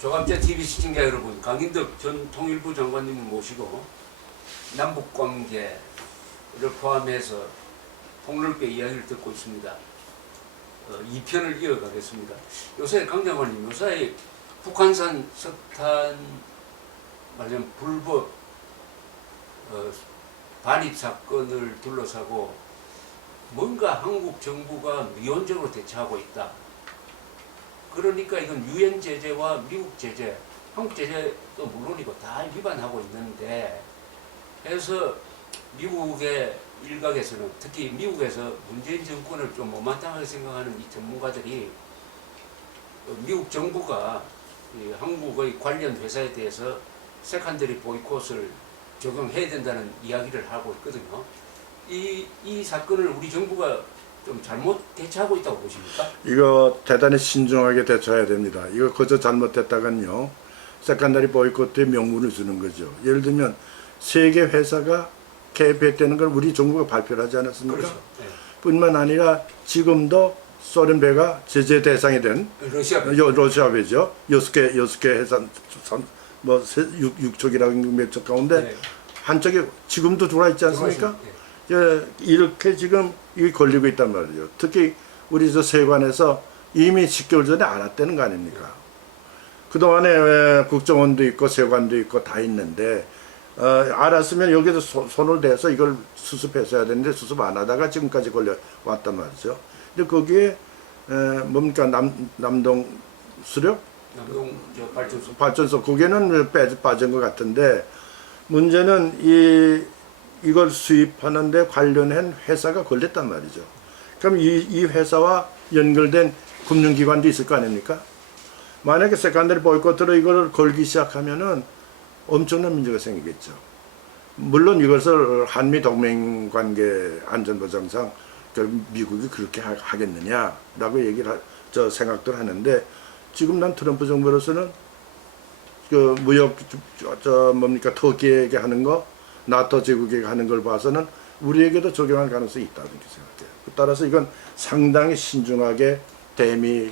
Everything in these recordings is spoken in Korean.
조갑제 TV 시청자 여러분, 강인덕 전 통일부 장관님을 모시고 남북관계를 포함해서 폭넓게 이야기를 듣고 있습니다. 2편을 이어가겠습니다. 요새 강 장관님, 요새 북한산 석탄 관련 불법 반입 사건을 둘러싸고 뭔가 한국 정부가 미온적으로 대처하고 있다. 그러니까 이건 유엔 제재와 미국 제재, 한국 제재도 물론이고 다 위반하고 있는데, 해서 미국의 일각에서는, 특히 미국에서 문재인 정권을 좀 못마땅하게 생각하는 이 전문가들이 미국 정부가 이 한국의 관련 회사에 대해서 세컨더리 보이콧을 적용해야 된다는 이야기를 하고 있거든요. 이 사건을 우리 정부가 좀 잘못 대처하고 있다고 보십니까? 이거 대단히 신중하게 대처해야 됩니다. 이거 그저 잘못됐다간요, 세컨더리 보이콧의 명분을 주는 거죠. 예를 들면 세계 회사가 개입했다는 걸 우리 정부가 발표를 하지 않았습니까? 그렇죠. 네. 뿐만 아니라 지금도 소련 배가 제재 대상이 된 러시아 배죠. 6개 회사, 뭐 6척이라는 몇 척 가운데 네. 한척이 지금도 들어와 있지 않습니까? 네. 예, 이렇게 지금 이게 걸리고 있단 말이죠. 특히 우리 저 세관에서 이미 10개월 전에 알았다는 거 아닙니까? 그동안에 국정원도 있고 세관도 있고 다 있는데, 알았으면 여기서 손을 대서 이걸 수습했어야 되는데 수습 안 하다가 지금까지 걸려왔단 말이죠. 근데 거기에 뭡니까, 남동 수력? 남동 발전소 거기에는 빠진 것 같은데, 문제는 이걸 수입하는데 관련한 회사가 걸렸단 말이죠. 그럼 이 회사와 연결된 금융기관도 있을 거 아닙니까? 만약에 세컨더리 보이콧으로 이걸 걸기 시작하면은 엄청난 문제가 생기겠죠. 물론 이것을 한미 동맹 관계 안전보장상 미국이 그렇게 하겠느냐라고 생각들 하는데, 지금 난 트럼프 정부로서는 그 무역 뭡니까, 터키에게 하는 거, 나토 제국에게 하는 걸 봐서는 우리에게도 적용할 가능성이 있다고 생각해요. 따라서 이건 상당히 신중하게 대미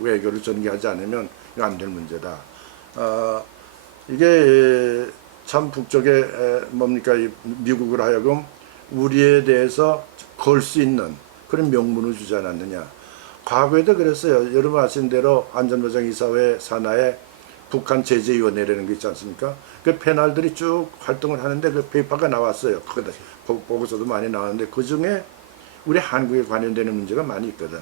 외교를 전개하지 않으면 안 될 문제다. 이게 참 북쪽에 뭡니까, 미국을 하여금 우리에 대해서 걸 수 있는 그런 명분을 주지 않았느냐. 과거에도 그랬어요. 여러분 아시는 대로 안전보장이사회 산하에 북한 제재위원회라는 게 있지 않습니까? 그 패널들이 쭉 활동을 하는데 그 페이퍼가 나왔어요. 보고서도 많이 나왔는데 그 중에 우리 한국에 관련되는 문제가 많이 있거든.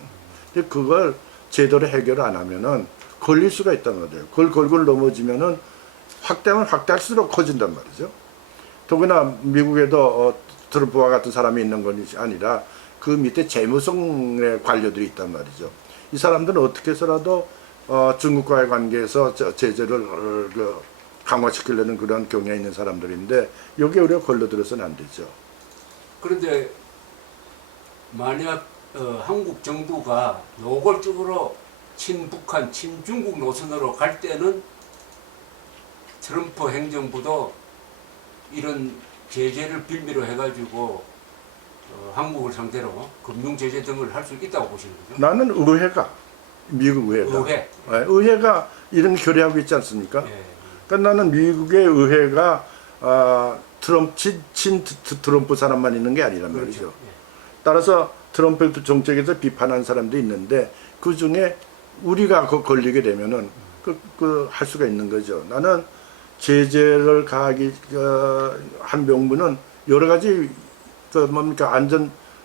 근데 그걸 제대로 해결을 안 하면은 걸릴 수가 있단 말이에요. 그걸 걸고 넘어지면은 확대하면 확대할수록 커진단 말이죠. 더구나 미국에도 트럼프와 같은 사람이 있는 것이 아니라 그 밑에 재무성의 관료들이 있단 말이죠. 이 사람들은 어떻게 해서라도 중국과의 관계에서 제재를 강화시키려는 그런 경향이 있는 사람들인데, 여기에 우리가 걸려들어서는 안 되죠. 그런데 만약 한국 정부가 노골적으로 친북한, 친중국 노선으로 갈 때는 트럼프 행정부도 이런 제재를 빌미로 해가지고 한국을 상대로 금융 제재 등을 할 수 있다고 보시는 거죠? 나는 미국 의회가 이런 결의하고 있지 않습니까? 예. 그러니까 나는 미국의 의회가 트럼프 사람만 있는 게 아니란 그렇죠. 말이죠. 예. 따라서 트럼프 정책에서 비판하는 사람도 있는데 그 중에 우리가 걸리게 되면은 할 수가 있는 거죠. 나는 제재를 가하기 한 명분은 여러 가지 뭡니까,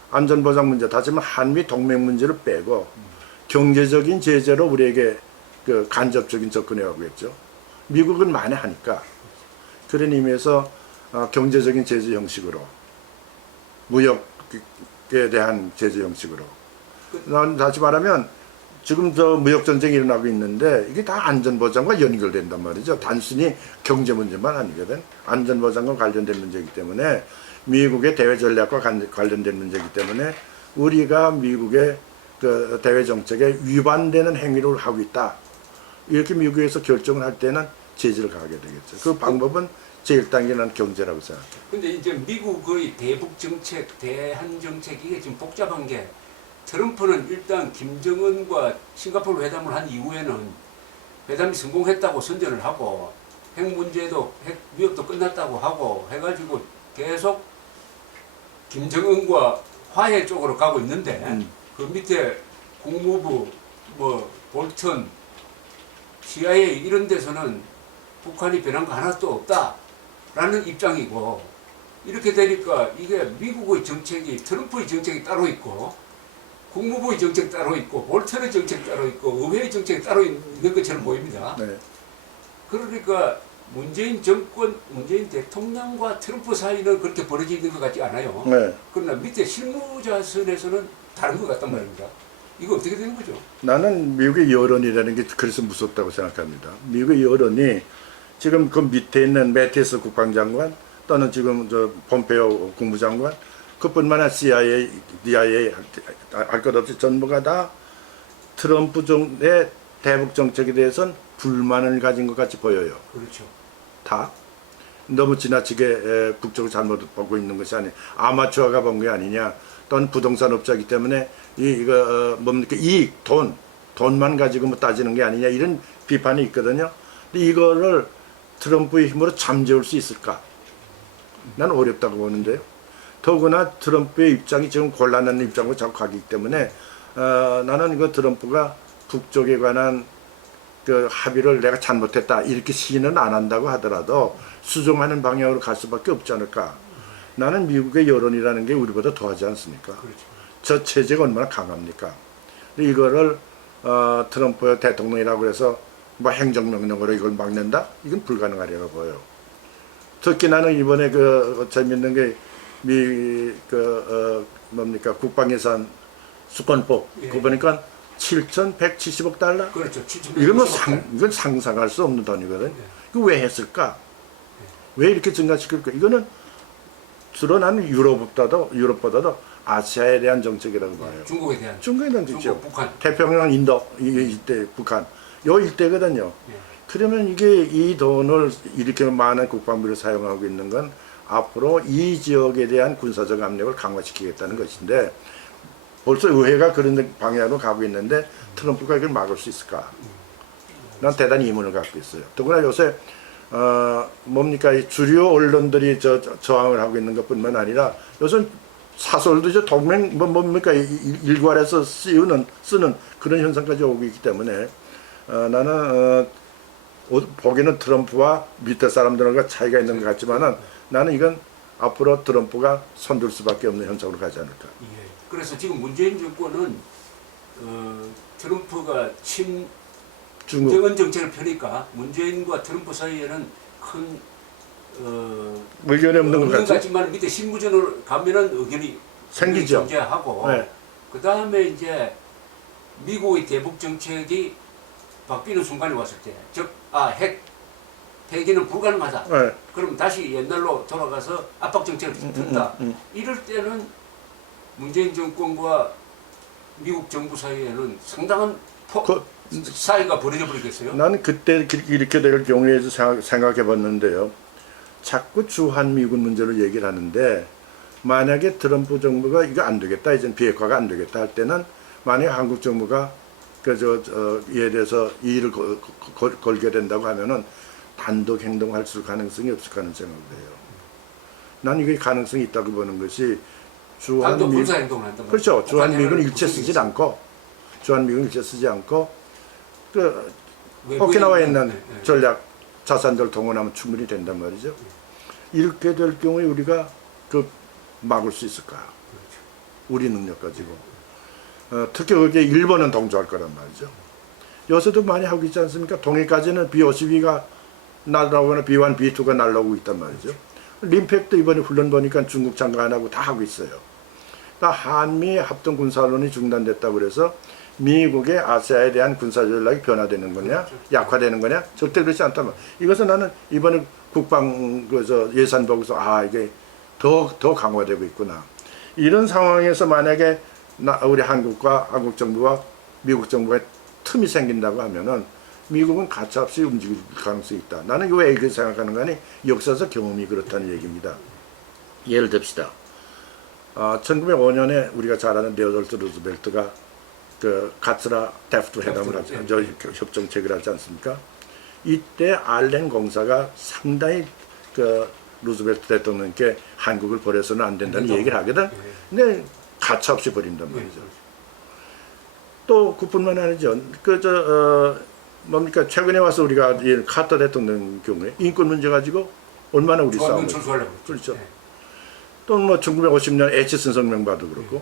안전보장 문제, 다시 말하면 한미 동맹 문제를 빼고 경제적인 제재로 우리에게 간접적인 접근해 가겠죠. 미국은 많이 하니까. 그런 의미에서 경제적인 제재 형식으로, 무역에 대한 제재 형식으로. 난 다시 말하면 지금 무역 전쟁이 일어나고 있는데 이게 다 안전보장과 연결된단 말이죠. 단순히 경제 문제만 아니거든. 안전보장과 관련된 문제이기 때문에, 미국의 대외 전략과 관련된 문제이기 때문에 우리가 미국의 그 대외 정책에 위반되는 행위를 하고 있다, 이렇게 미국에서 결정을 할 때는 제재를 가하게 되겠죠. 그 방법은 제일 단계는 경제라고 생각해요. 근데 이제 미국의 대북 정책, 대한 정책, 이게 지금 복잡한 게, 트럼프는 일단 김정은과 싱가포르 회담을 한 이후에는 회담이 성공했다고 선전을 하고 핵 문제도 핵 위협도 끝났다고 하고 해가지고 계속 김정은과 화해 쪽으로 가고 있는데 그 밑에 국무부 뭐 볼턴 CIA 이런 데서는 북한이 변한 거 하나도 없다라는 입장이고 이렇게 되니까 이게 미국의 정책이 트럼프의 정책이 따로 있고 국무부의 정책 따로 있고 볼턴의 정책 따로 있고 의회의 정책이 따로 있는 것처럼 보입니다. 네. 그러니까 문재인 정권, 문재인 대통령과 트럼프 사이는 그렇게 벌어져 있는 것 같지 않아요. 네. 그러나 밑에 실무자 선에서는 다른 것 같단 말입니다. 이거 어떻게 되는 거죠? 나는 미국의 여론이라는 게 그래서 무섭다고 생각합니다. 미국의 여론이 지금 그 밑에 있는 매티스 국방장관 또는 지금 저 폼페오 국무장관 그뿐만 아니라 CIA, DIA 할 것 없이 전부가 다 트럼프 정의 대북 정책에 대해서는 불만을 가진 것 같이 보여요. 그렇죠. 다 너무 지나치게 국적을 잘못 보고 있는 것이 아니 아마추어가 본 게 아니냐 또는 부동산 업자이기 때문에 이거 뭡니까 이익 돈만 가지고 뭐 따지는 게 아니냐 이런 비판이 있거든요. 근데 이거를 트럼프의 힘으로 잠재울 수 있을까? 나는 어렵다고 보는데요. 더구나 트럼프의 입장이 지금 곤란한 입장으로 자꾸 가기 때문에 나는 이거 트럼프가 북쪽에 관한 그 합의를 내가 잘못했다 이렇게 시인은 안 한다고 하더라도 수정하는 방향으로 갈 수밖에 없지 않을까. 나는 미국의 여론이라는 게 우리보다 더하지 않습니까? 그렇죠. 저 체제가 얼마나 강합니까? 근데 이거를 트럼프 대통령이라고 해서 뭐 행정명령으로 이걸 막는다? 이건 불가능하리라고 보여요. 특히 나는 이번에 그 재밌는 게 뭡니까 국방예산 수권법 예. 그거 보니까 7,170억 달러. 그렇죠. 이건 뭐 이건 상상할 수 없는 돈이거든. 이거 왜 했을까? 왜 이렇게 증가시킬까? 이거는 주로 나는 유럽보다도 아시아에 대한 정책이라고 봐요. 중국에 대한 중국에 대한 중국, 정책. 북한. 태평양, 인도 이때 북한 요 일대거든요. 예. 그러면 이게 이 돈을 이렇게 많은 국방비를 사용하고 있는 건 앞으로 이 지역에 대한 군사적 압력을 강화시키겠다는 것인데 벌써 의회가 그런 방향으로 가고 있는데 트럼프가 이걸 막을 수 있을까? 난 대단히 의문을 갖고 있어요. 더구나 요새 뭡니까 이 주류 언론들이 저항을 하고 있는 것뿐만 아니라 요즘 사설도 이제 동맹 뭡니까 일괄해서 쓰는 그런 현상까지 오고 있기 때문에 나는 보기에는 트럼프와 밑에 사람들과 차이가 있는 것 같지만은 나는 이건 앞으로 트럼프가 손들 수밖에 없는 현상으로 가지 않을까. 예. 그래서 지금 문재인 정권은 트럼프가 중국 친정은 정책을 펴니까 문재인과 트럼프 사이에는 큰 의견이 없는 것 의견 같죠? 같지만 밑에 실무전으로 가면은 의견이 생기죠. 존재하고 네. 그 다음에 이제 미국의 대북 정책이 바뀌는 순간이 왔을 때, 즉 핵 폐기는 불가능하다. 네. 그럼 다시 옛날로 돌아가서 압박 정책을 든다. 이럴 때는 문재인 정권과 미국 정부 사이에는 상당한 사이가 벌어져 버리겠어요. 나는 그때 이렇게 될 경우에 생각해 봤는데요. 자꾸 주한미군 문제를 얘기를 하는데 만약에 트럼프 정부가 이거 안 되겠다, 이제 비핵화가 안 되겠다 할 때는 만약에 한국 정부가 이에 대해서 이의를 걸게 된다고 하면은 단독 행동할 수 가능성이 없을 가능성을 생각해요. 난 이게 가능성이 있다고 보는 것이 단독 군사 행동을 한다. 그렇죠. 주한미군 일체 쓰지 않고 주한미군 일체 쓰지 않고 그 오키나와에 있는 전략 자산들 동원하면 충분히 된단 말이죠. 이렇게 될 경우에 우리가 그 막을 수 있을까? 우리 능력 가지고. 특히 거기에 일본은 동조할 거란 말이죠. 요새도 많이 하고 있지 않습니까? 동해까지는 B-52가 날아오거나 B-1, B-2가 날아오고 있단 말이죠. 림팩도 이번에 훈련 보니까 중국 장관하고 다 하고 있어요. 그러니까 한미 합동 군사론이 중단됐다고 그래서 미국의 아시아에 대한 군사 전략이 변화되는 거냐, 약화되는 거냐, 절대 그렇지 않다면. 이것은 나는 이번에 국방 예산 보고서 이게 더 강화되고 있구나. 이런 상황에서 만약에 우리 한국과 한국 정부와 미국 정부의 틈이 생긴다고 하면은 미국은 가차없이 움직일 가능성이 있다. 나는 왜 이렇게 생각하는 거니? 역사적 경험이 그렇다는 얘기입니다. 예를 듭시다. 1905년에 우리가 잘 아는 데오돌트 루즈벨트가 그 가츠라 데프트 회담을 하죠. 저 협정 체결하지 않습니까? 이때 알렌 공사가 상당히 그 루즈벨트 대통령께 한국을 버려서는 안 된다는 얘기를 하거든. 근데 가차없이 버린단 말이죠. 또 그뿐만 아니죠. 뭡니까 최근에 와서 우리가 이 카터 대통령 경우에 인권 문제 가지고 얼마나 우리 싸움을 그렇죠. 또 뭐 1950년 에치슨 성명과도 그렇고.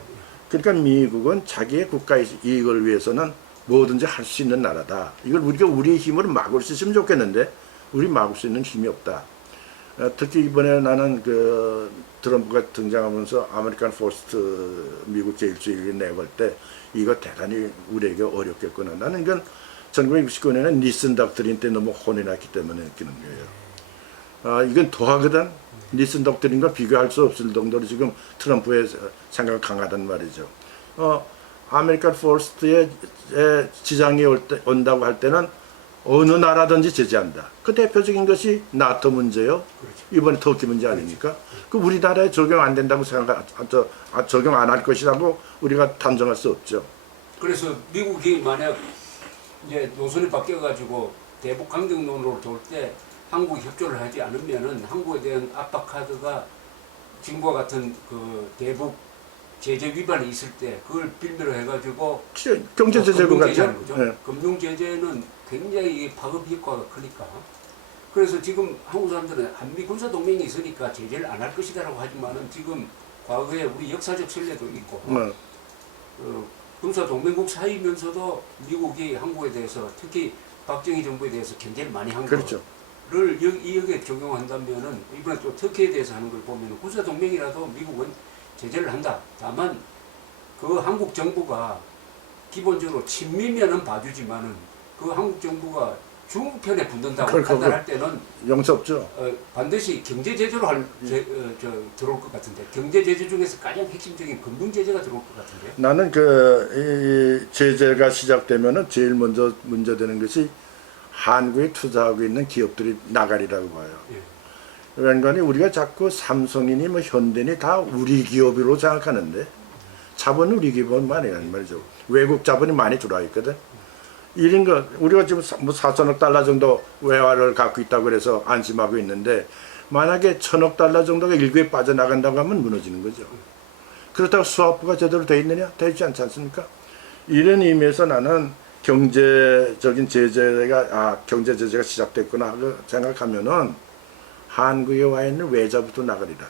그러니까 미국은 자기의 국가의 이익을 위해서는 뭐든지 할 수 있는 나라다. 이걸 우리가 우리의 힘으로 막을 수 있으면 좋겠는데 우리 막을 수 있는 힘이 없다. 특히 이번에 나는 그 트럼프가 등장하면서 아메리칸 포스트 미국 제1주의를 내걸 때 이거 대단히 우리에게 어렵겠구나. 나는 이건 1969년에 니슨 닥트린 때 너무 혼이 났기 때문에 느끼는 거예요. 이건 더하거든. 니슨 닥트린과 비교할 수 없을 정도로 지금 트럼프의 생각이 강하단 말이죠. 아메리칸 포스트에 지장이 온다고 할 때는 어느 나라든지 제재한다. 그 대표적인 것이 나토 문제요. 그렇죠. 이번에 터키 문제 아닙니까? 그 우리나라에 적용 안 된다고 적용 안 할 것이라고 우리가 단정할 수 없죠. 그래서 미국이 만약 이제 노선이 바뀌어가지고 대북 강경론으로 돌 때 한국이 협조를 하지 않으면은 한국에 대한 압박 카드가 지금과 같은 그 대북 제재 위반이 있을 때 그걸 빌미로 해가지고 경제 제재고 같죠. 네. 금융 제재는 굉장히 파급 효과가 크니까. 그래서 지금 한국 사람들은 한미 군사 동맹이 있으니까 제재를 안 할 것이다라고 하지만은 지금 과거에 우리 역사적 신뢰도 있고 군사 동맹국 사이면서도 미국이 한국에 대해서 특히 박정희 정부에 대해서 견제를 많이 한 그렇죠. 거를 여기에 적용한다면은 이번에 또 터키에 대해서 하는 걸 보면 군사 동맹이라도 미국은 제재를 한다. 다만 그 한국 정부가 기본적으로 친미면은 봐주지만은 그 한국 정부가 중국 편에 붙는다고 판단할 때는 용서 없죠. 반드시 경제 제재로 들어올 것 같은데 경제 제재 중에서 가장 핵심적인 금융 제재가 들어올 것 같은데. 나는 이 제재가 시작되면은 제일 먼저 문제되는 것이 한국에 투자하고 있는 기업들이 나가리라고 봐요. 그러니까 우리가 자꾸 삼성이니 뭐 현대니 다 우리 기업으로 생각하는데 자본은 우리 기업만 아니란 말이죠. 외국 자본이 많이 들어와 있거든. 이런 거 우리가 지금 뭐 4천억 달러 정도 외화를 갖고 있다고 그래서 안심하고 있는데 만약에 1,000억 달러 정도가 일부에 빠져나간다고 하면 무너지는 거죠. 그렇다고 수합부가 제대로 돼 있느냐? 되지 않지 않습니까? 이런 의미에서 나는 경제적인 경제 제재가 시작됐구나 하고 생각하면은 한국에 와 있는 외자부터 나가리라.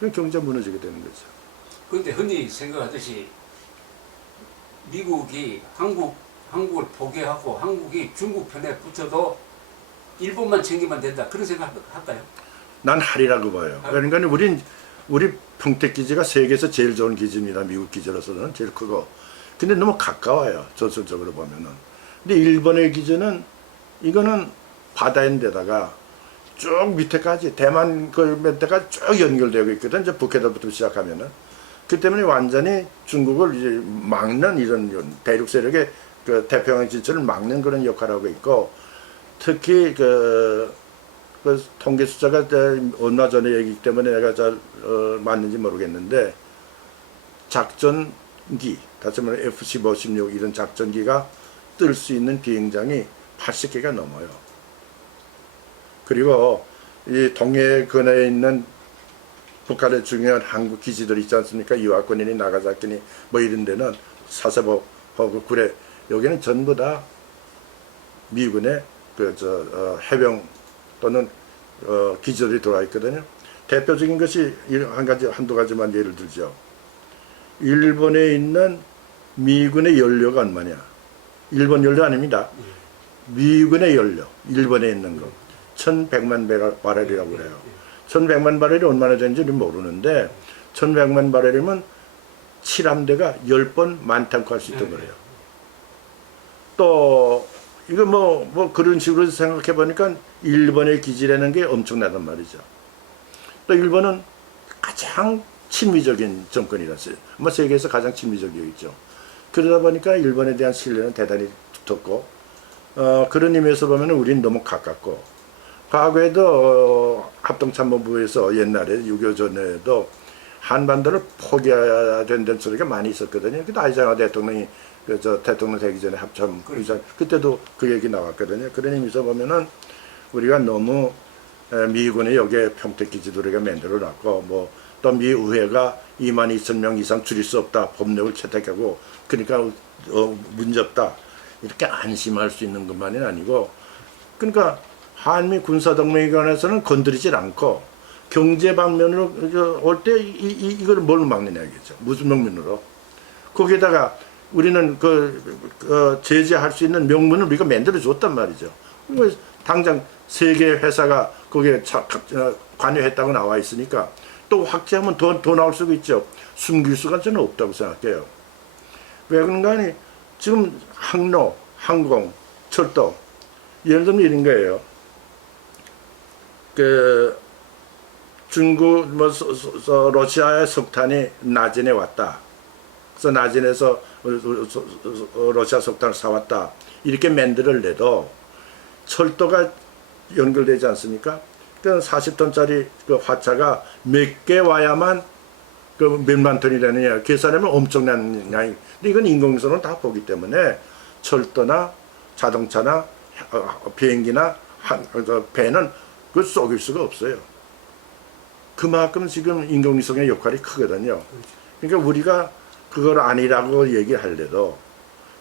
그럼 경제 무너지게 되는 거죠. 그런데 흔히 생각하듯이 미국이 한국을 포기하고 한국이 중국 편에 붙어도 일본만 챙기면 된다. 그런 생각 할까요? 난 하리라고 봐요. 그러니까 우리 평택 기지가 세계에서 제일 좋은 기지입니다. 미국 기지로서는 제일 크고. 근데 너무 가까워요. 전술적으로 보면은. 근데 일본의 기지는 이거는 바다인데다가 쭉 밑에까지 대만 그 밑에까지 쭉 연결되고 있거든. 이제 북해도부터 시작하면은. 그 때문에 완전히 중국을 이제 막는 이런 대륙 세력의 그 태평양 진출을 막는 그런 역할을 하고 있고, 특히 그 통계 숫자가 얼마 전에 얘기기 때문에 내가 잘 맞는지 모르겠는데 작전기, 다시 말해 F-15, 16 이런 작전기가 뜰 수 있는 비행장이 80개가 넘어요. 그리고 이 동해권에 있는 북한의 중요한 항구 기지들 있지 않습니까? 이와코니니 나가사키니 뭐 이런 데는 사세보, 허그, 구례 여기는 전부 다 미군의 해병 또는 기지들이 들어와 있거든요. 대표적인 것이 한두 가지만 예를 들죠. 일본에 있는 미군의 연료가 얼마냐? 일본 연료 아닙니다. 미군의 연료, 일본에 있는 거 1,100만 바렐이라고 그래요. 1,100만 바렐이 얼마나 되는지 모르는데 1,100만 바렐이면 7함대가 10번 만탱크 할 수 있던 거예요. 또 이거 뭐 그런 식으로 생각해 보니까 일본의 기지라는 게 엄청나단 말이죠. 또 일본은 가장 친미적인 정권이라서요. 뭐 세계에서 가장 친미적이겠죠. 그러다 보니까 일본에 대한 신뢰는 대단히 두텁고 그런 의미에서 보면 우리는 너무 가깝고 과거에도 합동참모부에서 옛날에 6.25 전에도 한반도를 포기해야 된다는 소리가 많이 있었거든요. 그때 아이젠하워 대통령이 저 대통령 되기 전에 합참 그렇죠. 의장 그때도 그 얘기 나왔거든요. 그런 의미에서 보면은 우리가 너무 미군이 여기에 평택기지도를 만들어놨고 뭐 또 미 의회가 22,000명 이상 줄일 수 없다 법령을 채택하고 그러니까 문제없다 이렇게 안심할 수 있는 것만이 아니고 그러니까 한미 군사동맹에 관해서는 건드리질 않고 경제 방면으로 올 때 이걸 뭘 막느냐 이겠죠. 무슨 명분으로 거기에다가 우리는 제재할 수 있는 명분을 우리가 만들어 줬단 말이죠. 당장 세계 회사가 거기에 관여했다고 나와 있으니까 또 확대하면 더 나올 수가 있죠. 숨길 수가 저는 없다고 생각해요. 왜 그런가 하니 지금 항로, 항공, 철도 예를 들면 이런 거예요. 중국 러시아의 석탄이 나진에 왔다. 그래서 나진에서 러시아 석탄을 사왔다. 이렇게 만들어내도 철도가 연결되지 않습니까? 그러니까 40톤짜리 그 화차가 몇 개 와야만 그 몇만 톤이 되느냐 계산하면 엄청난 양이. 근데 이건 인공위성은 다 보기 때문에 철도나 자동차나 비행기나 배는 그걸 속일 수가 없어요. 그만큼 지금 인공위성의 역할이 크거든요. 그러니까 우리가 그걸 아니라고 얘기할래도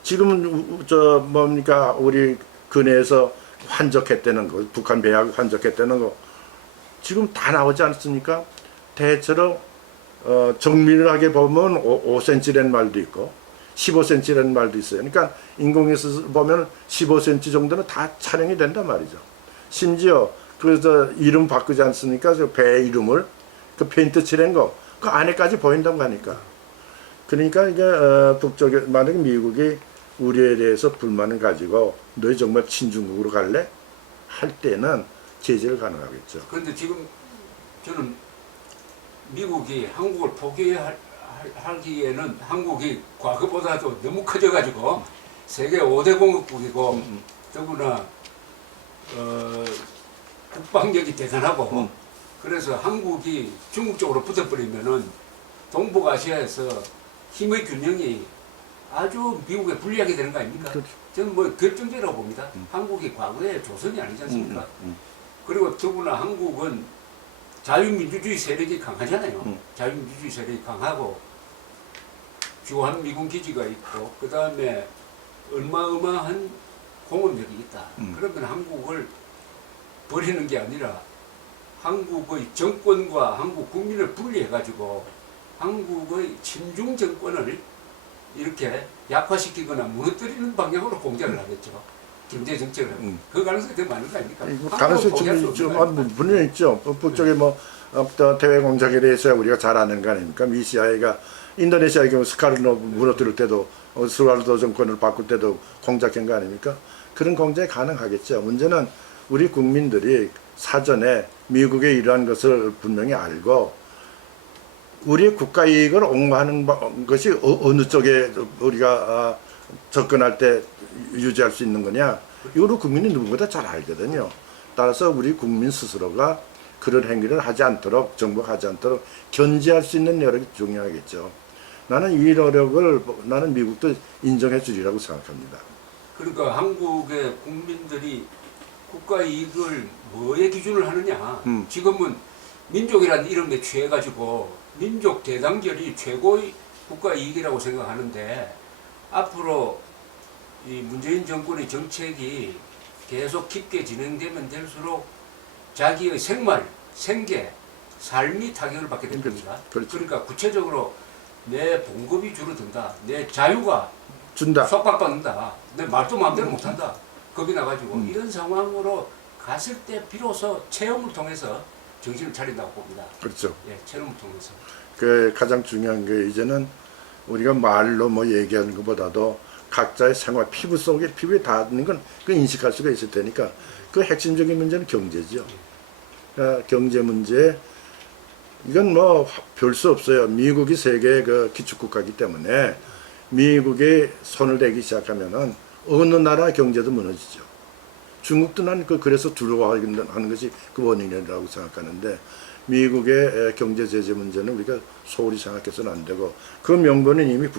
지금은 뭡니까 우리 근해에서 환적했다는 거, 북한 배하고 환적했다는 거 지금 다 나오지 않습니까? 대체로 정밀하게 보면 5cm라는 말도 있고 15cm라는 말도 있어요. 그러니까 인공에서 보면 15cm 정도는 다 촬영이 된단 말이죠. 심지어 그래서 이름 바꾸지 않습니까? 배 이름을 그 페인트 칠한 거 그 안에까지 보인다고 하니까. 그러니까 이게 북쪽에 만약에 미국이 우리에 대해서 불만을 가지고 너희 정말 친중국으로 갈래? 할 때는 제재를 가능하겠죠. 그런데 지금 저는 미국이 한국을 포기하기에는 한국이 과거보다도 너무 커져가지고 세계 5대 공급국이고 더구나 국방력이 대단하고 그래서 한국이 중국 쪽으로 붙어버리면은 동북아시아에서 힘의 균형이 아주 미국에 불리하게 되는 거 아닙니까? 그렇죠. 저는 뭐 결정적이라고 봅니다. 한국이 과거에 조선이 아니지 않습니까? 그리고 더구나 한국은 자유민주주의 세력이 강하잖아요. 자유민주주의 세력이 강하고 주한미군 기지가 있고 그 다음에 어마어마한 공업력이 있다. 그러면 한국을 버리는 게 아니라 한국의 정권과 한국 국민을 분리해가지고 한국의 친중 정권을 이렇게 약화시키거나 무너뜨리는 방향으로 공작을 하겠죠. 경제 정책을 하고 그 가능성이 더 많은 거 아닙니까? 가능성이 좀 분명히 있죠. 북쪽에 뭐 대외 공작에 대해서 우리가 잘 아는 거 아닙니까? 미시아이가 인도네시아의 경우 스카르노 무너뜨릴 때도 스왈도 정권을 바꿀 때도 공작한 거 아닙니까? 그런 공작이 가능하겠죠. 문제는 우리 국민들이 사전에 미국의 이러한 것을 분명히 알고 우리의 국가 이익을 옹호하는 것이 어느 쪽에 우리가 접근할 때 유지할 수 있는 거냐 이거를 국민이 누구보다 잘 알거든요. 따라서 우리 국민 스스로가 그런 행위를 하지 않도록 정부가 하지 않도록 견제할 수 있는 노력이 중요하겠죠. 나는 이 노력을 나는 미국도 인정해 주리라고 생각합니다. 그러니까 한국의 국민들이 국가 이익을 뭐에 기준을 하느냐. 지금은 민족이라는 이름에 취해가지고 민족 대단결이 최고의 국가 이익이라고 생각하는데 앞으로 이 문재인 정권의 정책이 계속 깊게 진행되면 될수록 자기의 생활, 생계, 삶이 타격을 받게 될 겁니다. 그렇죠. 그러니까 구체적으로 내 봉급이 줄어든다. 내 자유가 준다. 속박받는다. 내 말도 마음대로 못한다. 겁이 나가지고 이런 상황으로 갔을 때 비로소 체험을 통해서 정신을 차린다고 봅니다. 그렇죠. 예, 체험을 통해서. 그 가장 중요한 게 이제는 우리가 말로 뭐 얘기하는 것보다도 각자의 생활, 피부에 닿는 건 그 인식할 수가 있을 테니까 그 핵심적인 문제는 경제죠. 경제 문제 이건 뭐 별 수 없어요. 미국이 세계의 그 기축국가이기 때문에 미국이 손을 대기 시작하면은 어느 나라 경제도 무너지죠. 중국도 난 그래서 두려워하는 것이 그 원인이라고 생각하는데 미국의 경제 제재 문제는 우리가 소홀히 생각해서는 안 되고 그 명분은 이미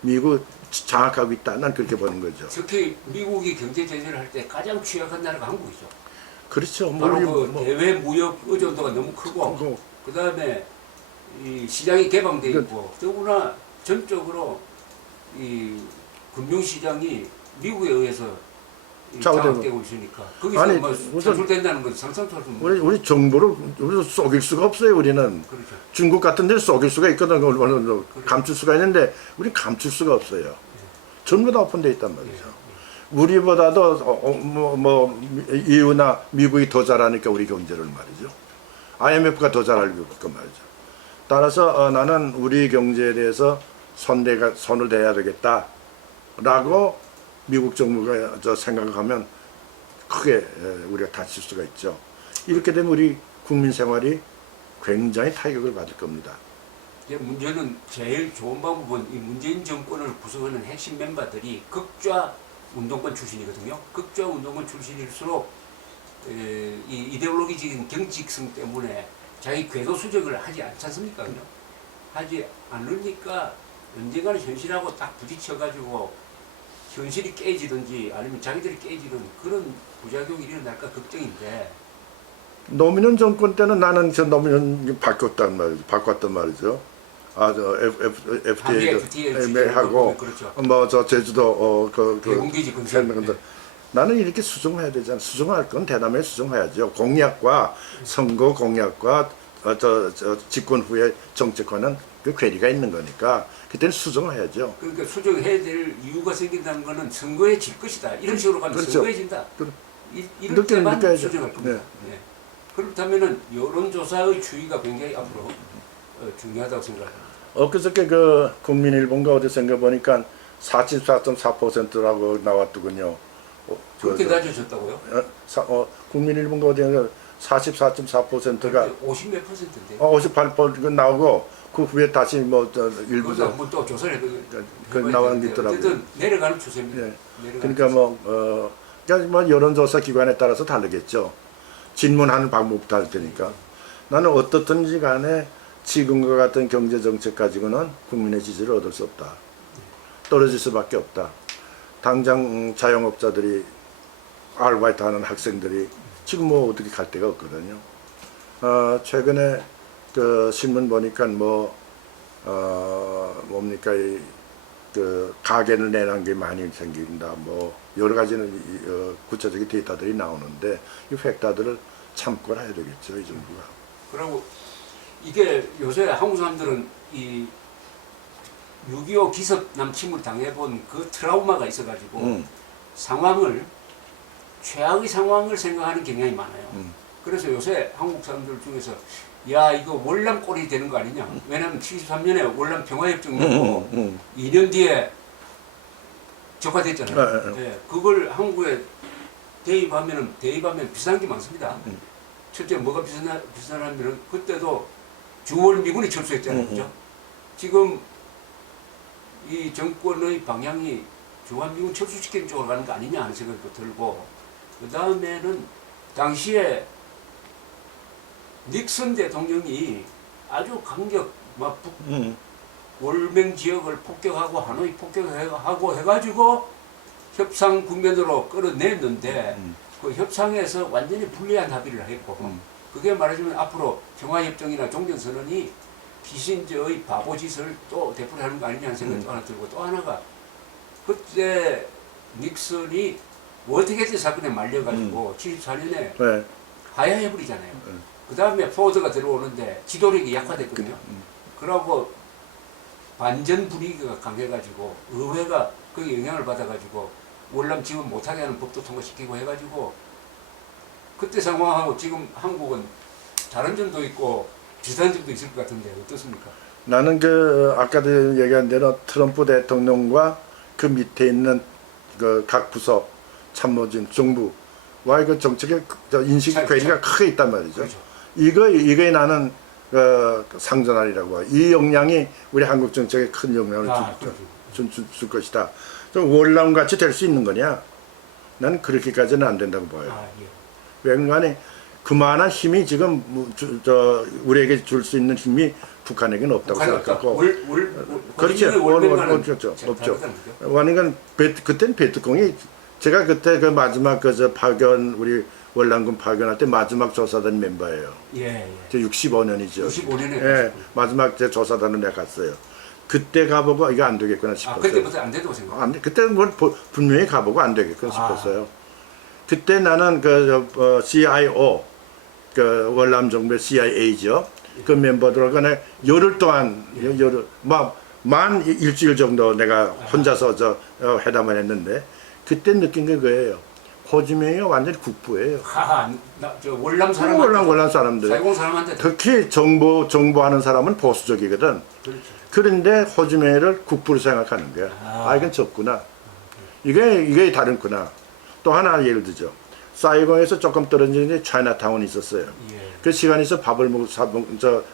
미국 장악하고 있다. 난 그렇게 보는 거죠. 특히 미국이 경제 제재를 할 때 가장 취약한 나라가 한국이죠. 그렇죠. 바로 그 대외 무역 의존도가 너무 크고 그 다음에 이 시장이 개방돼 있고 더구나 전적으로 이 금융시장이 미국에 의해서 장악되고 있으니까 거기서 아니, 뭐 산출된다는 건 상상도 할 수 없는 우리 정보를 우리 쏘길 수가 없어요. 우리는 그렇죠. 중국 같은 데는 쏘길 수가 있거든. 감출 수가 있는데 우리 감출 수가 없어요. 전부 다 오픈돼 있단 말이죠. 우리보다도 EU나 미국이 더 잘하니까 우리 경제를 말이죠. IMF가 더 잘할 거 말이죠. 따라서 나는 우리 경제에 대해서 손을 대야 되겠다라고 미국 정부가 생각하면 크게 우리가 다칠 수가 있죠. 이렇게 되면 우리 국민 생활이 굉장히 타격을 받을 겁니다. 이제 문제는 제일 좋은 방법은 이 문재인 정권을 구성하는 핵심 멤버들이 극좌 운동권 출신이거든요. 극좌 운동권 출신일수록 이 이데올로기적인 경직성 때문에 자기 궤도 수정을 하지 않지 않습니까? 하지 않으니까 언젠가는 현실하고 딱 부딪혀가지고 현실이 깨지든지 아니면 자기들이 깨지는 그런 부작용이 일어날까 걱정인데. 노무현 정권 때는 나는 저 노무현 바꿨단 말이죠. FTA 하고 그렇죠. 뭐 저 제주도 대공기지 건설. 나는 이렇게 수정해야 되잖아. 수정할 건 대담에 수정해야죠. 공약과 선거 공약과 집권 후의 정책과는 그 괴리가 있는 거니까 그때는 수정해야죠. 그러니까 수정해야 될 이유가 생긴다는 거는 선거에 질 것이다. 이런 식으로 가면 그렇죠. 선거에 진다. 이럴 때만 수정할 겁니다. 네. 그렇다면은 여론조사의 추이가 굉장히 앞으로 중요하다고 생각합니다. 엊그저께 그 국민일보인가 어디선가 보니까 44.4%라고 나왔더군요. 그렇게 낮아졌다고요? 국민일보인가 어디선가 44.4%가 50몇 %인데. 58% 나오고 그 후에 다시 일부 한번 또 조사를 나오는 게 있더라고요. 어쨌든 내려가는 추세입니다. 네. 내려가는 그러니까 그러니까 여론조사 기관에 따라서 다르겠죠. 질문하는 방법도 다를 테니까. 나는 어떻든지 간에 지금과 같은 경제 정책 가지고는 국민의 지지를 얻을 수 없다. 떨어질 수밖에 없다. 당장 자영업자들이 아르바이트 하는 학생들이 지금 뭐 어떻게 갈 데가 없거든요. 최근에 그 신문 보니까 뭡니까 그 가게를 내는 게 많이 생긴다. 뭐 여러 가지는 구체적인 데이터들이 나오는데 이 팩터들을 참고를 해야 되겠죠, 이 정부가. 그리고 이게 요새 한국 사람들은 이 6.25 기습 남침을 당해본 그 트라우마가 있어가지고 상황을 최악의 상황을 생각하는 경향이 많아요. 그래서 요새 한국 사람들 중에서 야 이거 월남꼴이 되는 거 아니냐. 왜냐하면 73년에 월남 평화협정 맺고 2년 뒤에 적화됐잖아요. 네, 그걸 한국에 대입하면 비싼 게 많습니다. 첫째 뭐가 비싸냐면 그때도 주월 미군이 철수했잖아요. 그죠? 지금 이 정권의 방향이 주한미군 철수시키는 쪽으로 가는 거 아니냐 하는 생각도 들고 그 다음에는 당시에 닉슨 대통령이 아주 강력 월맹 지역을 폭격하고 하노이 폭격하고 해가지고 협상 국면으로 끌어냈는데 그 협상에서 완전히 불리한 합의를 했고 그게 말하자면 앞으로 평화협정이나 종전선언이 기신저의 바보짓을 또 되풀이하는 거 아니냐는 생각도 하나 들고 또 하나가 그때 닉슨이 워터게이트 사건에 말려가지고 74년에 네. 하야해버리잖아요. 그 다음에 포드가 들어오는데 지도력이 약화됐거든요. 그러고 반전 분위기가 강해가지고 의회가 거기에 영향을 받아가지고 월남 지원 못하게 하는 법도 통과시키고 해가지고 그때 상황하고 지금 한국은 다른 점도 있고 비슷한 점도 있을 것 같은데 어떻습니까? 나는 그 아까도 얘기한 대로 트럼프 대통령과 그 밑에 있는 그 각 부서 참모진 정부와의 그 정책의 인식 괴리가 크게 있단 말이죠. 그렇죠. 이거에 나는 상전하리라고 봐. 이 역량이 우리 한국 정책에 큰 영향을 줄 것이다. 좀 월남같이 될 수 있는 거냐? 나는 그렇게까지는 안 된다고 봐요. 아, 예. 왜냐하면 그만한 힘이 지금 우리에게 줄 수 있는 힘이 북한에게는 없다고 생각하고. 그렇죠. 그렇죠. 없죠. 그러니까 그때는 베트콩이 제가 그때 그 마지막 그 파견 우리 월남군 파견할 때 마지막 조사단 멤버예요. 예. 저 65년이죠. 65년에 예, 마지막 제 조사단을 내가 갔어요. 그때 가보고 이거 안 되겠구나 싶었어요. 그때부터 안 된다고 생각. 안 돼. 그때는 뭘 분명히 가보고 안 되겠구나 싶었어요. 그때 나는 그 CIO 그 월남 정부의 CIA죠. 그 멤버들하고 내가 열흘 동안 만 일주일 정도 내가 혼자서 회담을 했는데 그때 느낀 게 그거예요. 호지민이 완전히 국부예요. 저 월남 사람. 월남 사람들. 사이공 사람한테. 특히 정보하는 사람은 보수적이거든. 그렇죠. 그런데 호지민을 국부로 생각하는 거야. 이건 적구나. 이게 다른구나. 또 하나 예를 들죠. 사이공에서 조금 떨어지는 차이나타운이 있었어요. 예. 그 시간에서 밥을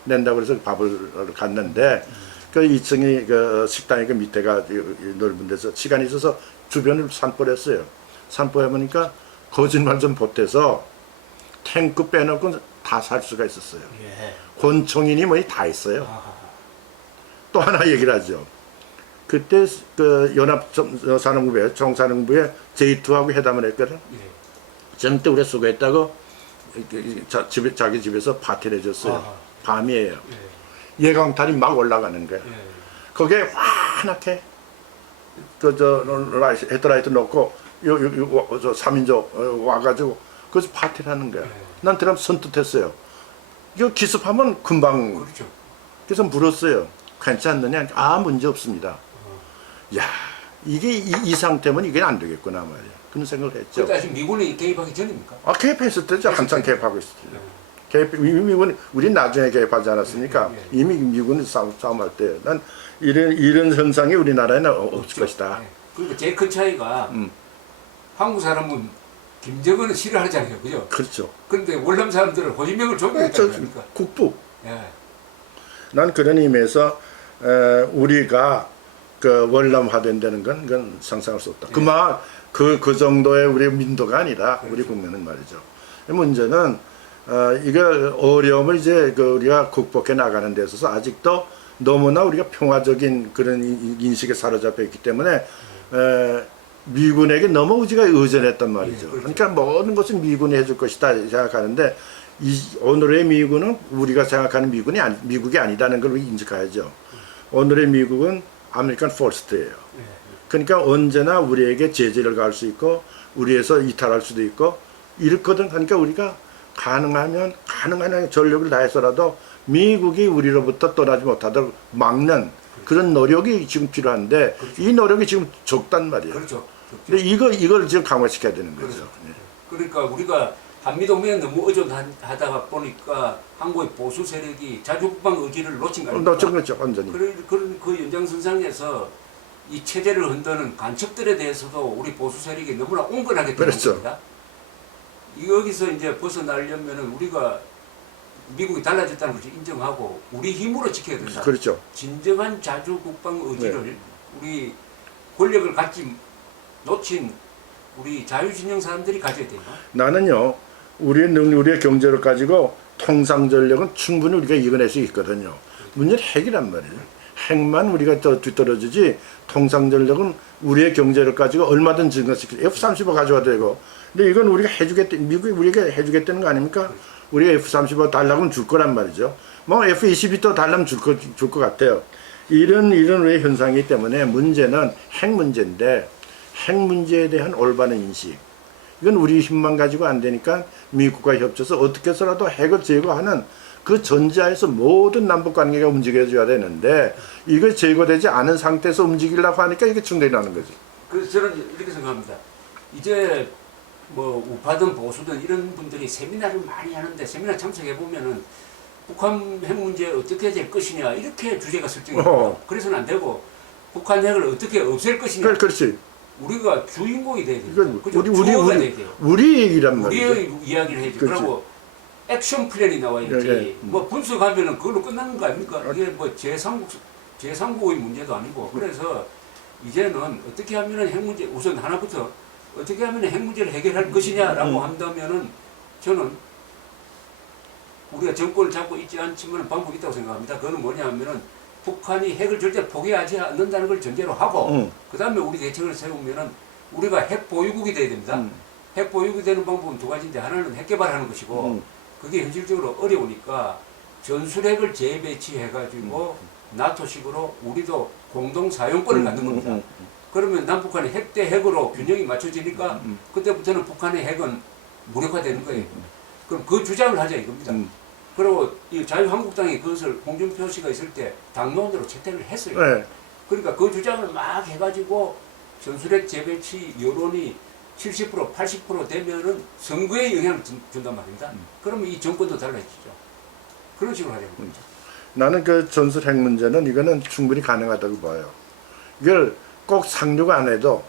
낸다고 해서 밥을 갔는데 그 2층이 그 식당이 그 밑에가 넓은 데서 시간이 있어서 주변을 산보했어요. 산보해보니까 거짓말 좀 보태서 탱크 빼놓고 다 살 수가 있었어요. 예. 권총이니 뭐니 다 있어요. 또 하나 얘기를 하죠. 그때 그 연합사령부에 정사령부에 J2하고 회담을 했거든. 예. 저는 때 우리가 수고했다고 자기 집에서 파티를 해줬어요. 밤이에요. 예강탄이 막 올라가는 거야. 거기에 환하게 헤드라이트 놓고 저 3인조 와가지고 거기서 파티를 하는 거야. 난 들으면 선뜻했어요. 이거 기습하면 금방. 그렇죠. 그래서 물었어요. 괜찮느냐? 문제 없습니다. 야, 이게 이 상태면 이게 안 되겠구나 말이야. 그런 생각을 했죠. 그때 아직 미군이 개입하기 전입니까? 개입했을 때죠. 한참 개입하고 있을 때. 미군 우리 나중에 개입하지 않았습니까? 이미 미군이 싸움할 때. 난 이런 현상이 우리나라에는 없을 것이다. 그리고 제일 큰 차이가 한국 사람은 김정은은 싫어하잖아요, 그죠? 그렇죠. 그런데 월남 사람들은 호지명을 존경했다는 겁니까? 국부. 예. 난 그런 의미에서 우리가 그 월남화된다는 건 그건 상상할 수 없다. 그 정도의 우리 민도가 아니라 우리 국민은 말이죠. 문제는 이거 어려움을 이제 우리가 극복해 나가는 데 있어서 아직도 너무나 우리가 평화적인 그런 인식에 사로잡혀 있기 때문에 미군에게 너무 우리가 의존했단 말이죠. 그러니까 모든 것을 미군이 해줄 것이다 생각하는데 오늘의 미군은 우리가 생각하는 미국이 아니다는 걸 인식해야죠. 오늘의 미국은 아메리칸 포스트예요. 그러니까 언제나 우리에게 제재를 가할 수 있고 우리에서 이탈할 수도 있고 이렇거든. 그러니까 우리가 가능한 전력을 다해서라도 미국이 우리로부터 떠나지 못하도록 막는 그런 노력이 지금 필요한데 이 노력이 지금 적단 말이에요. 그렇죠. 근데 이걸 지금 강화시켜야 되는 거죠. 그렇죠. 그러니까 우리가 한미동맹에 너무 의존하다가 보니까 한국의 보수 세력이 자주국방 의지를 놓친 거 아닙니까? 놓친 거죠, 완전히. 그런 그 연장선상에서 이 체제를 흔드는 간첩들에 대해서도 우리 보수 세력이 너무나 온건하게 되는 겁니다. 여기서 이제 벗어나려면은 우리가 미국이 달라졌다는 것을 인정하고 우리 힘으로 지켜야 된다. 그렇죠. 진정한 자주국방 의지를 우리 권력을 놓친 우리 자유진영 사람들이 가져야 돼요. 나는요, 우리의 경제를 가지고 통상전력은 충분히 우리가 이겨낼 수 있거든요. 문제는 핵이란 말이에요. 핵만 우리가 더 뒤떨어지지 통상전력은 우리의 경제를 가지고 얼마든 증가시키고 F-35 가져와도 되고. 근데 이건 우리가 미국이 우리에게 해주겠다는 거 아닙니까? 우리가 F-35 달라면 줄 거란 말이죠. 뭐 F-22도 달라면 줄 것 같아요. 이런 우리의 현상이기 때문에 문제는 핵 문제인데 핵 문제에 대한 올바른 인식. 이건 우리 힘만 가지고 안 되니까 미국과 협조해서 어떻게 해서라도 핵을 제거하는 그 전제하에서 모든 남북관계가 움직여줘야 되는데 이거 제거되지 않은 상태에서 움직이려고 하니까 이게 충돌이 나는 거죠. 그래서 저는 이렇게 생각합니다. 이제 뭐 우파든 보수든 이런 분들이 세미나를 많이 하는데 세미나 참석해 보면은 북한 핵 문제 어떻게 될 것이냐 이렇게 주제가 설정입니다. 그래서는 안 되고 북한 핵을 어떻게 없앨 것이냐. 그렇지. 우리가 주인공이 돼야 돼요. 우리 얘기란 말이죠. 우리의 이야기를 해야죠. 그리고 액션 플랜이 나와야지. 뭐 분석하면은 그걸로 끝나는 거 아닙니까? 이게 뭐 제3국의 문제도 아니고. 그래서 이제는 어떻게 하면은 핵 문제 우선 하나부터 어떻게 하면 핵 문제를 해결할 것이냐라고 한다면은 저는 우리가 정권을 잡고 있지 않지만 방법이 있다고 생각합니다. 그거는 뭐냐 하면은 북한이 핵을 절대 포기하지 않는다는 걸 전제로 하고 그 다음에 우리 대책을 세우면은 우리가 핵 보유국이 돼야 됩니다. 핵 보유국이 되는 방법은 두 가지인데 하나는 핵 개발하는 것이고 그게 현실적으로 어려우니까 전술핵을 재배치해가지고 나토식으로 우리도 공동 사용권을 갖는 겁니다. 그러면 남북한이 핵 대 핵으로 균형이 맞춰지니까 그때부터는 북한의 핵은 무력화되는 거예요. 그럼 그 주장을 하자 이겁니다. 그리고 이 자유한국당이 그것을 홍준표 씨가 있을 때 당론으로 채택을 했어요. 네. 그러니까 그 주장을 막 해가지고 전술핵 재배치 여론이 70% 80% 되면은 선거에 영향을 준단 말입니다. 그러면 이 정권도 달라지죠. 그런 식으로 하자는 거죠. 나는 그 전술 핵 문제는 이거는 충분히 가능하다고 봐요. 이걸 꼭 상륙 안 해도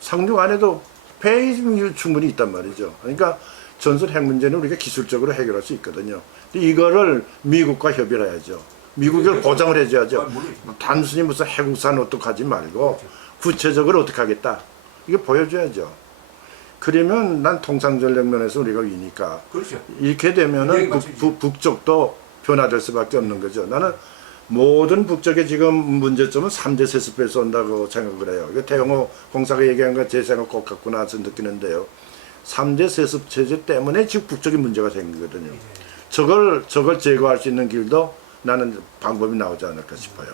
상륙 안 해도 배이 충분히 있단 말이죠. 그러니까 전술 핵 문제는 우리가 기술적으로 해결할 수 있거든요. 근데 이거를 미국과 협의를 해야죠. 미국이 보장을 해줘야죠. 단순히 무슨 핵우산 어떡하지 말고 구체적으로 어떻게 하겠다. 이게 보여줘야죠. 그러면 난 통상전략 면에서 우리가 위니까. 그렇죠. 이렇게 되면은 북쪽도 변화될 수밖에 없는 거죠. 나는 모든 북쪽의 지금 문제점은 3대 세습에서 온다고 생각을 해요. 태영호 공사가 얘기한 거 제 생각 꼭 갖고 나서 느끼는데요. 3대 세습 체제 때문에 지금 북쪽에 문제가 생기거든요. 저걸 제거할 수 있는 길도 나는 방법이 나오지 않을까 싶어요.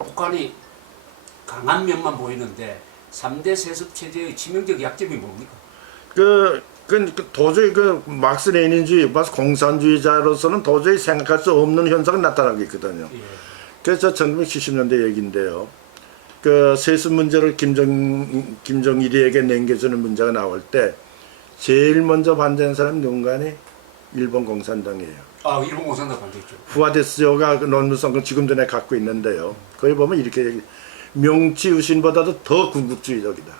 북한이 강한 면만 보이는데 3대 세습 체제의 치명적 약점이 뭡니까? 도저히 막스 레닌주의, 공산주의자로서는 도저히 생각할 수 없는 현상이 나타나고 있거든요. 예. 그래서 1970년대 얘기인데요. 세습 문제를 김정일이에게 넘겨주는 문제가 나올 때 제일 먼저 반대한 사람이 누군가니? 일본 공산당이에요. 아, 일본 공산당 반대했죠. 후아데스요가 논문 쓴 건 지금도 내가 갖고 있는데요. 거기 보면 이렇게 명치유신보다도 더 군국주의적이다.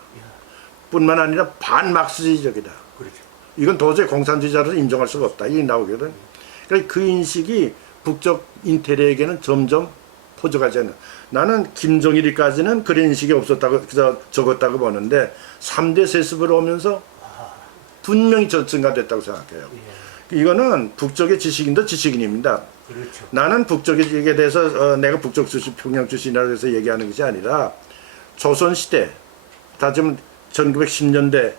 뿐만 아니라 반막스주의적이다. 그렇죠. 이건 도저히 공산주의자로서 인정할 수가 없다. 이게 나오거든. 그러니까 그 인식이 북쪽 인텔리에게는 점점 퍼져가지 않는. 나는 김정일이까지는 그런 인식이 없었다고 적었다고 보는데 3대 세습으로 오면서 분명히 증가됐다고 생각해요. 이거는 북쪽의 지식인도 지식인입니다. 그렇죠. 나는 북쪽에 대해서 내가 북쪽 출신, 평양 출신이라고 해서 얘기하는 것이 아니라 조선시대, 다 지금 1910년대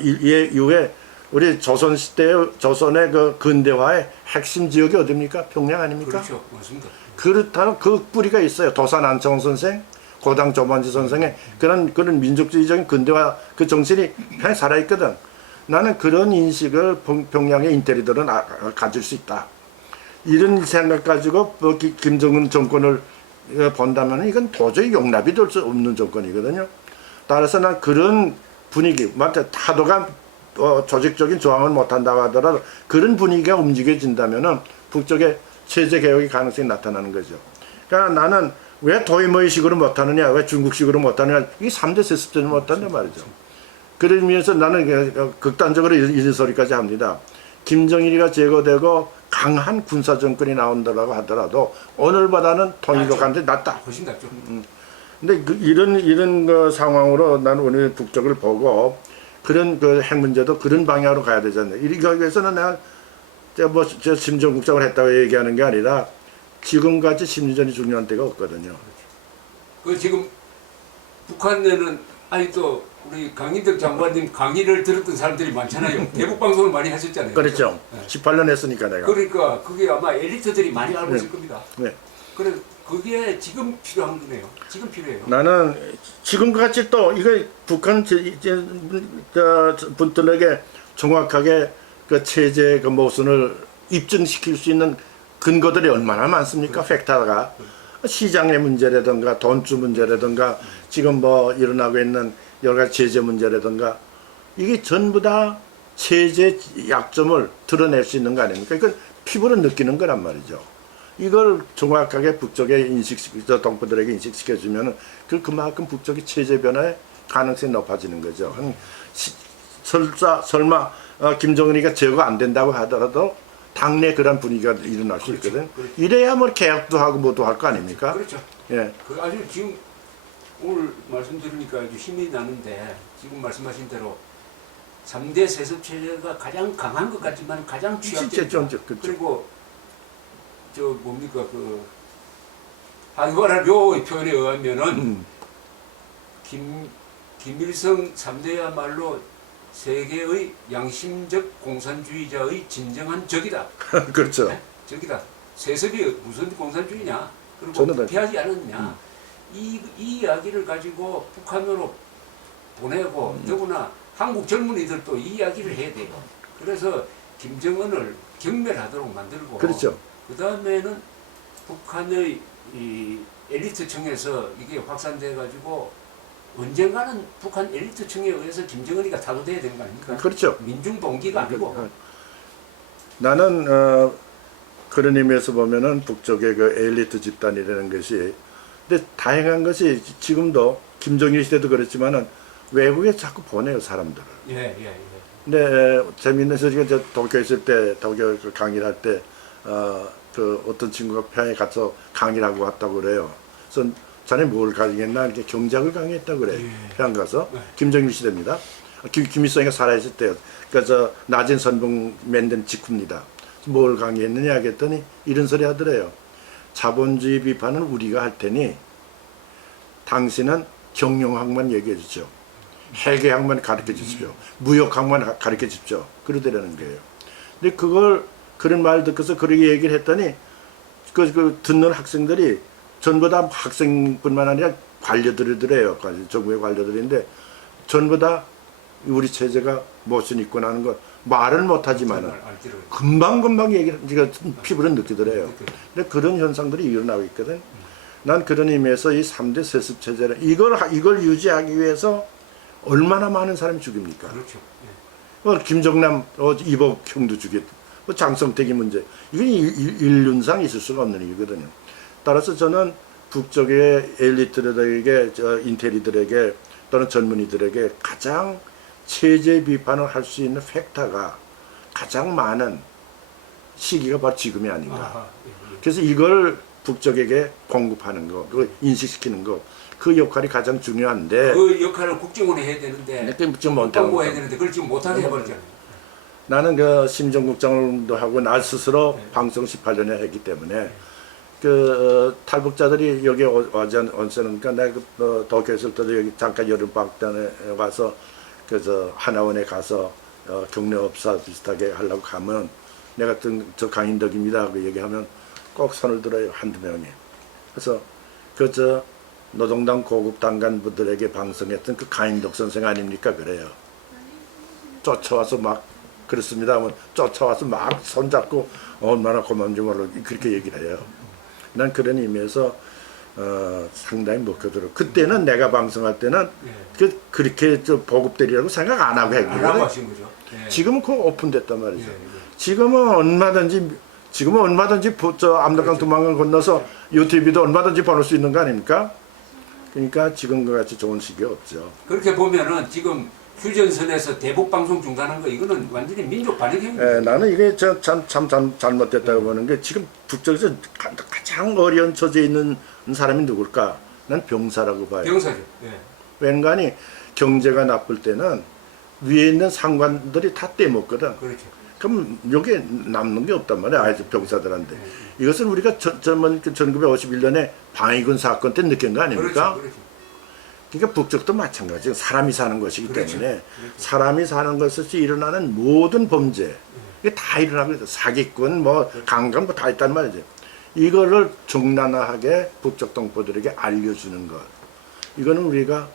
이후에 우리 조선의 근대화의 핵심 지역이 어디입니까? 평양 아닙니까? 그렇죠. 맞습니다. 그렇다면 그 뿌리가 있어요. 도산 안창호 선생, 고당 조만지 선생의 그런 민족주의적인 근대화 그 정신이 그냥 살아있거든. 나는 그런 인식을 평양의 인텔리들은 가질 수 있다. 이런 생각 가지고 김정은 정권을 본다면 이건 도저히 용납이 될 수 없는 정권이거든요. 따라서 난 그런 분위기, 타도가 조직적인 저항을 못한다고 하더라도 그런 분위기가 움직여진다면 북쪽의 체제 개혁의 가능성이 나타나는 거죠. 그러니까 나는 왜 도이모이식으로 못하느냐, 왜 중국식으로 못하느냐, 이 3대 세습제는 못한단 말이죠. 그러면서 나는 극단적으로 이런 소리까지 합니다. 김정일이가 제거되고 강한 군사정권이 나온다고 하더라도 오늘보다는 통일로 가는데 낫다. 훨씬 낫죠. 근데 이런 상황으로 나는 오늘 북쪽을 보고 그런 핵 문제도 그런 방향으로 가야 되잖아요. 이러기 위해서는 내가 저 심정국장을 했다고 얘기하는 게 아니라 지금같이 심리전이 중요한 때가 없거든요. 그 지금 북한에는 또 우리 강인덕 장관님 강의를 들었던 사람들이 많잖아요. 대북 방송을 많이 하셨잖아요. 그렇죠. 네. 18년 했으니까 내가. 그러니까 그게 아마 엘리트들이 많이 알고 있을 겁니다. 네. 그래 그게 지금 필요한 거네요. 지금 필요해요. 나는 지금같이 또 이거 북한 분들에게 정확하게 그 체제 그 모순을 입증시킬 수 있는 근거들이 얼마나 많습니까? 팩터가 시장의 문제라든가 돈주 문제라든가 지금 일어나고 있는 여러 가지 제재 문제라든가 이게 전부 다 체제 약점을 드러낼 수 있는 거 아닙니까? 이건 피부로 느끼는 거란 말이죠. 이걸 정확하게 북쪽에 동포들에게 인식시켜주면 그만큼 북쪽의 체제 변화의 가능성이 높아지는 거죠. 설마 김정은이가 제거 안 된다고 하더라도 당내 그런 분위기가 일어날 수 있거든. 그렇죠. 이래야 개혁도 하고 뭐도 할 거 아닙니까? 그렇죠. 예. 아주 지금 오늘 말씀 들으니까 아주 힘이 나는데 지금 말씀하신 대로 3대 세습체제가 가장 강한 것 같지만 가장 취약적이다. 그렇죠. 그리고 저 뭡니까 그 한화라 묘의 표현에 의하면은 김일성 3대야말로 세계의 양심적 공산주의자의 진정한 적이다. 그렇죠. 네? 적이다. 세습이 무슨 공산주의냐? 그리고 저는 부패하지 않았냐? 이 이야기를 가지고 북한으로 보내고 더구나 한국 젊은이들도 이 이야기를 해야 돼요. 그래서 김정은을 경멸하도록 만들고 그렇죠. 그 다음에는 북한의 이 엘리트층에서 이게 확산돼 가지고 언젠가는 북한 엘리트층에 의해서 김정은이가 타도돼야 되는 거 아닙니까? 그렇죠. 민중 동기가 아니고. 나는 그런 의미에서 보면은 북쪽의 그 엘리트 집단이라는 것이, 근데 다행한 것이 지금도 김정일 시대도 그렇지만은 외국에 자꾸 보내요 사람들을. 예. 근데 재밌는 소리가 저 도쿄 있을 때 도쿄 그 강의를 할 때 그 어떤 친구가 평양에 가서 강의를 하고 왔다고 그래요. 그래서 자네 뭘 강의했나 이렇게 경제학을 강의했다고 그래. 평양 가서 김정일 시대입니다. 김일성이가 살아있을 때요. 그래서 낮은 선봉 만든 직후입니다. 뭘 강의했느냐 하겠더니 이런 소리 하더래요. 자본주의 비판은 우리가 할 테니 당신은 경영학만 얘기해 주십시오. 회계학만 가르쳐 주십시오. 무역학만 가르쳐 주십시오. 그러더라는 거예요. 근데 그런 말 듣고서 그렇게 얘기를 했더니 그 듣는 학생들이 전부 다 학생뿐만 아니라 관료들이더래요. 정부의 관료들인데 전부 다 우리 체제가 무엇을 있고 나는 거 말을 못하지만은 금방금방 얘기를 피부로 느끼더래요. 근데 그런 현상들이 일어나고 있거든. 난 그런 의미에서 이 3대 세습 체제를 이걸 유지하기 위해서 얼마나 많은 사람이 죽입니까? 그렇죠. 김정남 이복 형도 죽였고 장성택이 문제. 이건 인륜상 있을 수가 없는 일이거든요. 따라서 저는 북쪽의 엘리트들에게 인텔리들에게 또는 젊은이들에게 가장 체제 비판을 할 수 있는 팩터가 가장 많은 시기가 바로 지금이 아닌가. 그래서 이걸 북쪽에게 공급하는 거, 그걸 인식시키는 거, 그 역할이 가장 중요한데 그 역할을 국정원이 해야 되는데 국방부가 해야 되는데 그걸 지금 못하게 해버렸잖아요. 나는 그 심정국장도 하고 나 스스로 방송 18년에 했기 때문에 그 탈북자들이 여기 온서니까 내가 도쿄에 있을 때도 여기 잠깐 여름방학 때에 와서 그저 하나원에 가서 경례업사 비슷하게 하려고 가면 내가 저 강인덕입니다 하고 얘기하면 꼭 손을 들어요. 한두 명이. 그래서 그 노동당 고급 당간부들에게 방송했던 그 강인덕 선생 아닙니까? 그래요. 쫓아와서 막 그렇습니다 하면 쫓아와서 막 손잡고 얼마나 고마운지 몰라 그렇게 얘기를 해요. 난 그런 의미에서 상당히 먹혀들어. 그때는 내가 방송할 때는 그렇게 보급되리라고 생각 안 하고 했거든. 지금은 그거 오픈됐단 말이죠. 지금은 얼마든지 저 압록강 두만강 건너서 유튜브도 얼마든지 보낼 수 있는 거 아닙니까? 그러니까 지금과 같이 좋은 시기 없죠. 그렇게 보면은 지금 휴전선에서 대북 방송 중단한 거 이거는 완전히 민족 반역행위예요. 나는 이게 참 잘못됐다고 보는 게 지금 북쪽에서 가장 어려운 처지에 있는 사람이 누굴까? 난 병사라고 봐요. 병사죠. 왠가니 경제가 나쁠 때는 위에 있는 상관들이 다 떼먹거든. 그렇죠. 그럼 여기에 남는 게 없단 말이야. 아이들 병사들한테. 이것은 우리가 1951년에 방위군 사건 때 느낀 거 아닙니까? 그렇죠. 그러니까 북쪽도 마찬가지예요. 사람이 사는 것이기 때문에 그렇죠. 사람이 사는 것에서 일어나는 모든 범죄 이게 다 일어나고 있어. 사기꾼, 강간 다 있단 말이죠. 이거를 중단하게 북쪽 동포들에게 알려주는 것. 이거는 우리가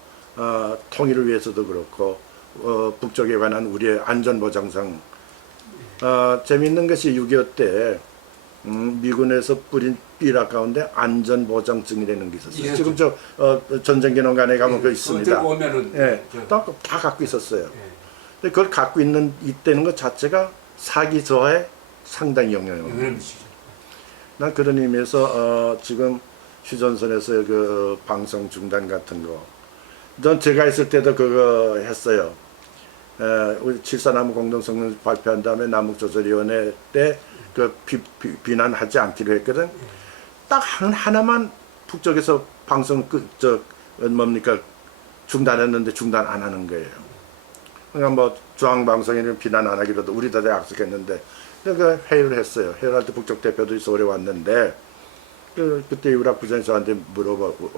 통일을 위해서도 그렇고 북쪽에 관한 우리의 안전보장상 재미있는 것이 6.25 때 미군에서 뿌린 삐라 가운데 안전보장증이라는 게 있었어요. 예, 지금 전쟁기념관에 가면 그거 있습니다. 들고 오면은 다 갖고 있었어요. 근데 그걸 갖고 있다는 것 자체가 사기 저하에 상당히 영향을 미치죠. 난 그런 의미에서 지금 휴전선에서 그 방송 중단 같은 거, 전 제가 있을 때도 그거 했어요. 우리 7.4 공동성명 발표한 다음에 남북조절위원회 때 그 비난하지 않기로 했거든. 딱 하나만 북쪽에서 방송 뭡니까 중단했는데 중단 안 하는 거예요. 그러니까 뭐 중앙방송에는 비난 안 하기로도 우리도 약속했는데 그 회의를 했어요. 회의를 할 때 북쪽 대표들이 서울에 왔는데 그때 이우락 부장이 저한테 물어보고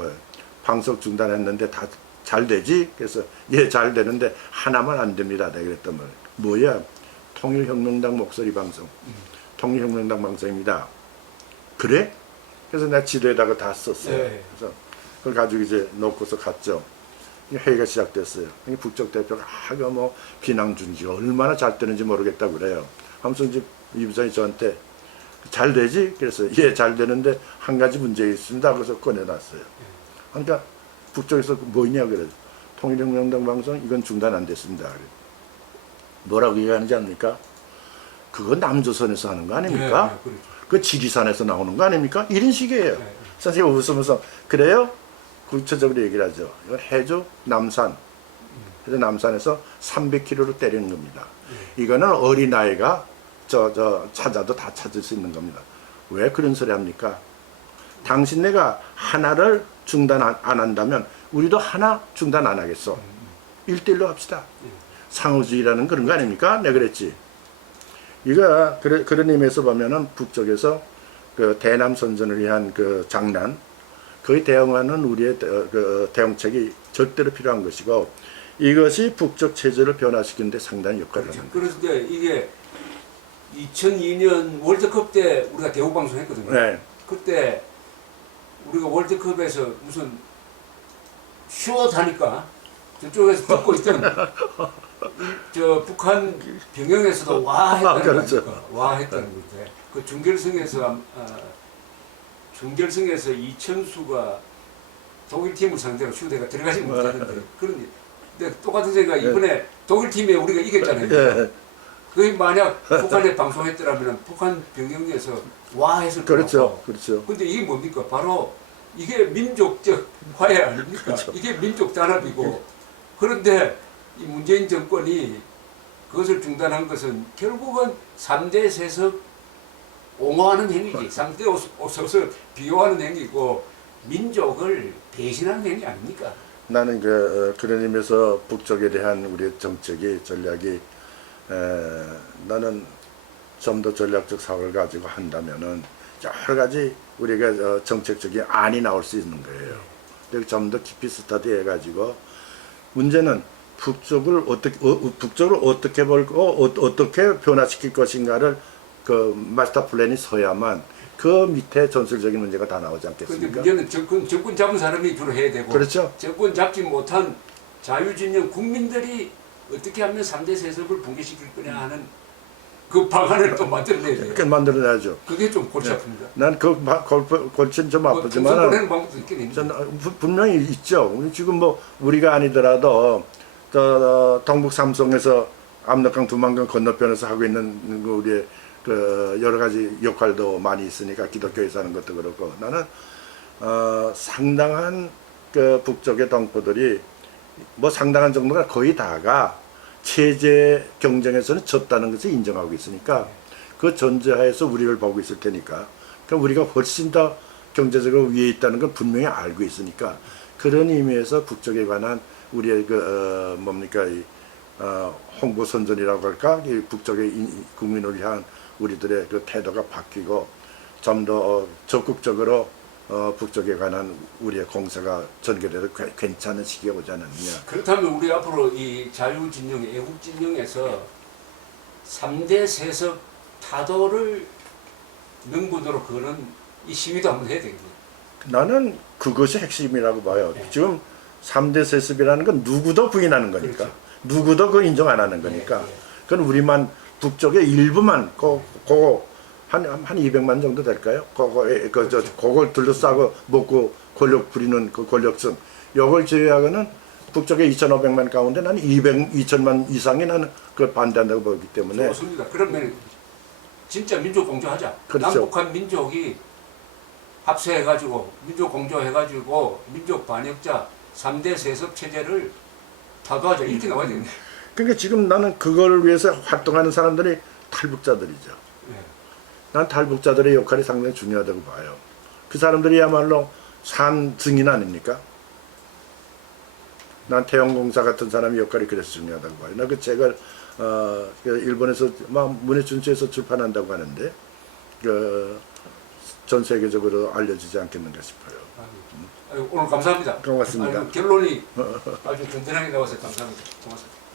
방송 중단했는데 다 잘 되지? 그래서 예 잘 되는데 하나만 안 됩니다. 내가 그랬단 말이에요. 뭐야? 통일혁명당 목소리 방송. 통일혁명당 방송입니다. 그래? 그래서 내가 지도에다가 다 썼어요. 네. 그래서 그걸 가지고 이제 놓고서 갔죠. 회의가 시작됐어요. 북쪽 대표가 뭐 비낭 중지가 얼마나 잘 되는지 모르겠다고 그래요. 아무튼 이제 이 부장이 저한테 잘 되지? 그래서 예 잘 되는데 한 가지 문제가 있습니다. 그래서 꺼내놨어요. 그러니까 북쪽에서 뭐냐 그래요. 통일혁명당 방송 이건 중단 안 됐습니다. 그래요. 뭐라고 얘기하는지 압니까? 그거 남조선에서 하는 거 아닙니까? 네, 그렇죠. 그 지리산에서 나오는 거 아닙니까? 이런 식이에요. 네. 선생님 웃으면서 그래요? 구체적으로 얘기를 하죠. 이건 해주 남산. 해주 남산에서 300km로 때리는 겁니다. 이거는 어린아이가 찾아도 다 찾을 수 있는 겁니다. 왜 그런 소리 합니까? 당신네가 하나를 중단 안 한다면 우리도 하나 중단 안 하겠어. 1대1로 합시다. 상호주의라는 그런 거 아닙니까? 내가 그랬지. 이거 그런 의미에서 보면은 북쪽에서 그 대남 선전을 위한 그 장난, 거의 대응하는 우리의 그 대응책이 절대로 필요한 것이고 이것이 북쪽 체제를 변화시키는 데 상당히 역할을 그렇죠. 합니다. 그런데 이게 2002년 월드컵 때 우리가 대우 방송했거든요. 네. 그때 우리가 월드컵에서 무슨 슛하니까 저쪽에서 듣고 있던 저 북한 병영에서도 와 했다는 그렇죠. 거니까 와 했다는 건데 그 준결승에서 이천수가 독일 팀을 상대로 슛에가 들어가지 못하는데 그런데 똑같은 생각 이번에 독일 팀에 우리가 이겼잖아요. 예. 그게 만약 북한에 방송했더라면 북한 병영에서 와 했을 거고. 그렇죠. 그렇죠. 근데 이게 뭡니까? 바로 이게 민족적 화해 아닙니까? 그렇죠. 이게 민족 단합이고 그런데 이 문재인 정권이 그것을 중단한 것은 결국은 3대 세습 옹호하는 행위지. 3대 세습 비호하는 행위고 민족을 배신하는 행위 아닙니까? 나는 그런 의미에서 북쪽에 대한 우리의 정책이 전략이 나는 좀 더 전략적 사고를 가지고 한다면은 여러 가지 우리가 정책적인 안이 나올 수 있는 거예요. 좀 더 깊이 스터디 해가지고 문제는 북쪽을 어떻게 볼고 어떻게 변화시킬 것인가를 그 마스터 플랜이 서야만 그 밑에 전술적인 문제가 다 나오지 그런데 않겠습니까? 문제는 정권 잡은 사람이 주로 해야 되고 그렇죠. 정권 잡지 못한 자유진영 국민들이 어떻게 하면 3대 세습을 붕괴시킬 거냐 하는 그 방안을 또 만들어내야 돼요. 그렇게 만들어내야죠. 그게 좀 골치 아픕니다. 난 그 골치는 좀 통선 아프지만 보내는 방법도 있긴 있는데. 분명히 있죠. 지금 뭐 우리가 아니더라도 동북 삼성에서 압록강 두만강 건너편에서 하고 있는 우리의 그 여러 가지 역할도 많이 있으니까 기독교에서 하는 것도 그렇고 나는 상당한 그 북쪽의 동포들이 뭐 상당한 정도가 거의 다가 체제 경쟁에서는 졌다는 것을 인정하고 있으니까 그 전제하에서 우리를 보고 있을 테니까 그러니까 우리가 훨씬 더 경제적으로 위에 있다는 걸 분명히 알고 있으니까 그런 의미에서 북쪽에 관한 우리의 그 홍보 선전이라고 할까 이 북쪽의 국민을 향한 우리들의 그 태도가 바뀌고 좀 더 적극적으로 북쪽에 관한 우리의 공세가 전개돼도 괜찮은 시기가 오지 않았느냐. 그렇다면 우리 앞으로 이 자유진영, 애국진영에서 3대 세습 타도를 명분으로 거는 이 시위도 한번 해야 되겠네요. 나는 그것이 핵심이라고 봐요. 네. 지금 3대 세습이라는 건 누구도 부인하는 거니까. 그렇죠. 누구도 그 인정 안 하는 거니까. 네, 네. 그건 우리만 북쪽의 일부만 그거 한 200만 정도 될까요? 그걸 둘러싸고 먹고 권력 부리는 그 권력층. 요걸 제외하고는 북쪽의 2,500만 가운데 나는 2,000만 이상이 나는 그걸 반대한다고 보기 때문에. 좋습니다. 그러면 진짜 민족 공조하자. 그렇죠. 남북한 민족이 합세해가지고 민족 공조해가지고 민족 반역자 3대 세습 체제를 타도하자 이렇게 나와야 되겠네. 그러니까 지금 나는 그걸 위해서 활동하는 사람들이 탈북자들이죠. 네. 난 탈북자들의 역할이 상당히 중요하다고 봐요. 그 사람들이야말로 산 증인 아닙니까? 난 태영공사 같은 사람의 역할이 그래서 중요하다고 봐요. 나 그 책을 그 일본에서 막 문해춘추에서 출판한다고 하는데 전 세계적으로 알려지지 않겠는가 싶어요. 아유, 오늘 감사합니다. 고맙습니다. 아유, 결론이 아주 든든하게 나와서 감사합니다. 고맙습니다.